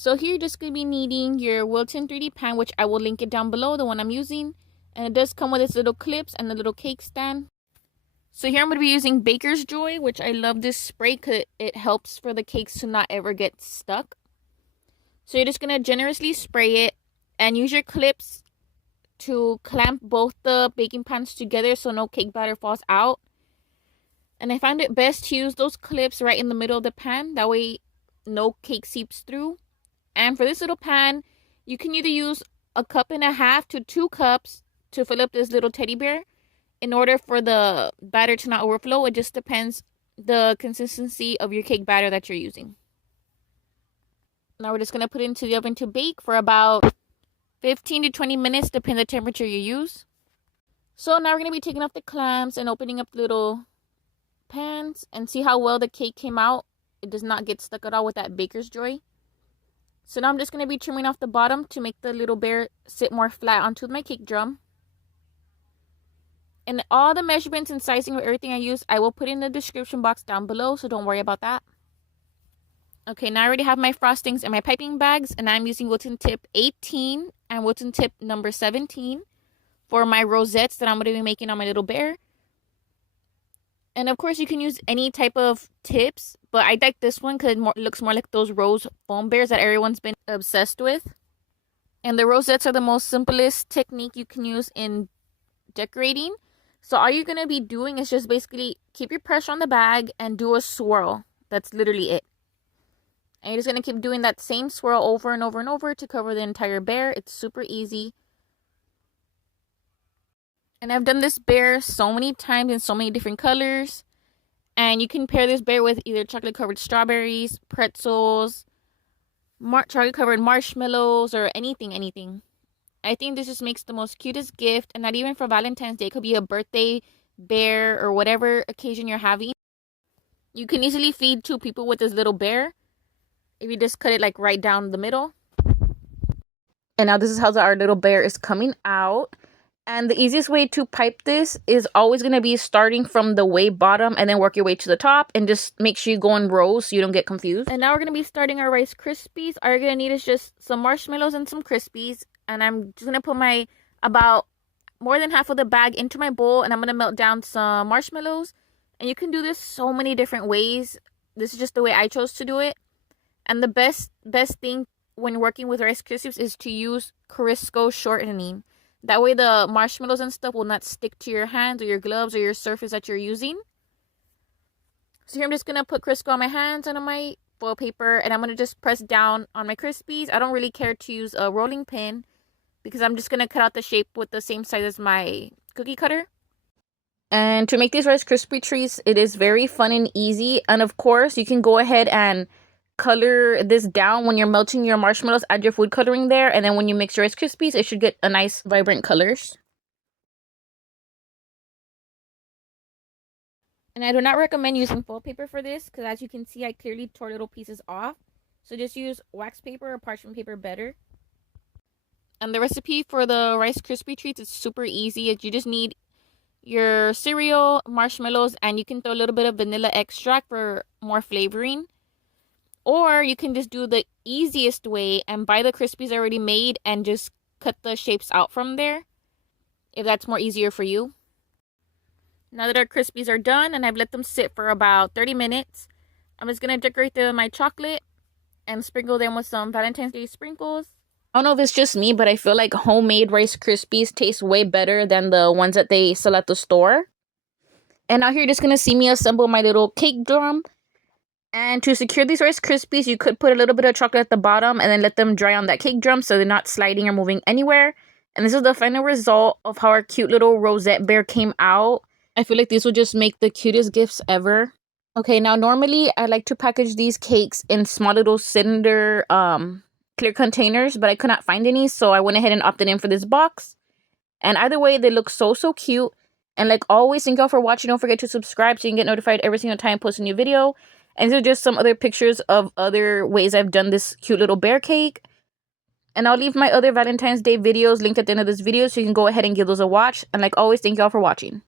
So here you're just going to be needing your Wilton 3D pan, which I will link it down below, the one I'm using. And it does come with its little clips and the little cake stand. So here I'm going to be using Baker's Joy, which I love this spray because it helps for the cakes to not ever get stuck. So you're just going to generously spray it and use your clips to clamp both the baking pans together so no cake batter falls out. And I find it best to use those clips right in the middle of the pan. That way no cake seeps through. And for this little pan, you can either use 1.5 cups to 2 cups to fill up this little teddy bear. In order for the batter to not overflow, it just depends the consistency of your cake batter that you're using. Now we're just going to put it into the oven to bake for about 15 to 20 minutes, depending on the temperature you use. So now we're going to be taking off the clamps and opening up the little pans and see how well the cake came out. It does not get stuck at all with that Baker's Joy. So now I'm just going to be trimming off the bottom to make the little bear sit more flat onto my cake drum. And all the measurements and sizing of everything I use, I will put in the description box down below, so don't worry about that. Okay, now I already have my frostings and my piping bags, and I'm using Wilton tip 18 and Wilton tip number 17 for my rosettes that I'm going to be making on my little bear. And of course, you can use any type of tips, but I like this one because it looks more like those rose foam bears that everyone's been obsessed with. And the rosettes are the most simplest technique you can use in decorating. So all you're going to be doing is just basically keep your pressure on the bag and do a swirl. That's literally it. And you're just going to keep doing that same swirl over and over and over to cover the entire bear. It's super easy. And I've done this bear so many times in so many different colors. And you can pair this bear with either chocolate covered strawberries, pretzels, chocolate covered marshmallows, or anything. I think this just makes the most cutest gift, and not even for Valentine's Day. It could be a birthday bear or whatever occasion you're having. You can easily feed 2 people with this little bear if you just cut it like right down the middle. And now this is how our little bear is coming out. And the easiest way to pipe this is always going to be starting from the way bottom and then work your way to the top, and just make sure you go in rows so you don't get confused. And now we're going to be starting our Rice Krispies. All you're going to need is just some marshmallows and some Krispies. And I'm just going to put about more than half of the bag into my bowl, and I'm going to melt down some marshmallows. And you can do this so many different ways. This is just the way I chose to do it. And the best thing when working with Rice Krispies is to use Crisco shortening. That way the marshmallows and stuff will not stick to your hands or your gloves or your surface that you're using. So here I'm just going to put Crisco on my hands and on my foil paper, and I'm going to just press down on my Krispies. I don't really care to use a rolling pin because I'm just going to cut out the shape with the same size as my cookie cutter. And to make these Rice Krispie treats, it is very fun and easy. And of course, you can go ahead and color this down when you're melting your marshmallows. Add your food coloring there, and then when you mix your Rice Krispies, it should get a nice vibrant colors. And I do not recommend using foil paper for this because, as you can see, I clearly tore little pieces off. So just use wax paper or parchment paper better. And the recipe for the Rice Krispie treats is super easy. You just need your cereal, marshmallows, and you can throw a little bit of vanilla extract for more flavoring. Or you can just do the easiest way and buy the Krispies already made and just cut the shapes out from there, if that's more easier for you. Now that our Krispies are done and I've let them sit for about 30 minutes, I'm just going to decorate them with my chocolate and sprinkle them with some Valentine's Day sprinkles. I don't know if it's just me, but I feel like homemade Rice Krispies taste way better than the ones that they sell at the store. And now here you're just going to see me assemble my little cake drum. And to secure these Rice Krispies, you could put a little bit of chocolate at the bottom and then let them dry on that cake drum so they're not sliding or moving anywhere. And this is the final result of how our cute little Rosette bear came out. I feel like these will just make the cutest gifts ever. Okay, now normally I like to package these cakes in small little cylinder clear containers, but I could not find any, so I went ahead and opted in for this box. And either way, they look so cute. And like always, thank y'all for watching. Don't forget to subscribe so you can get notified every single time I post a new video. And these are just some other pictures of other ways I've done this cute little bear cake. And I'll leave my other Valentine's Day videos linked at the end of this video so you can go ahead and give those a watch. And like always, thank y'all for watching.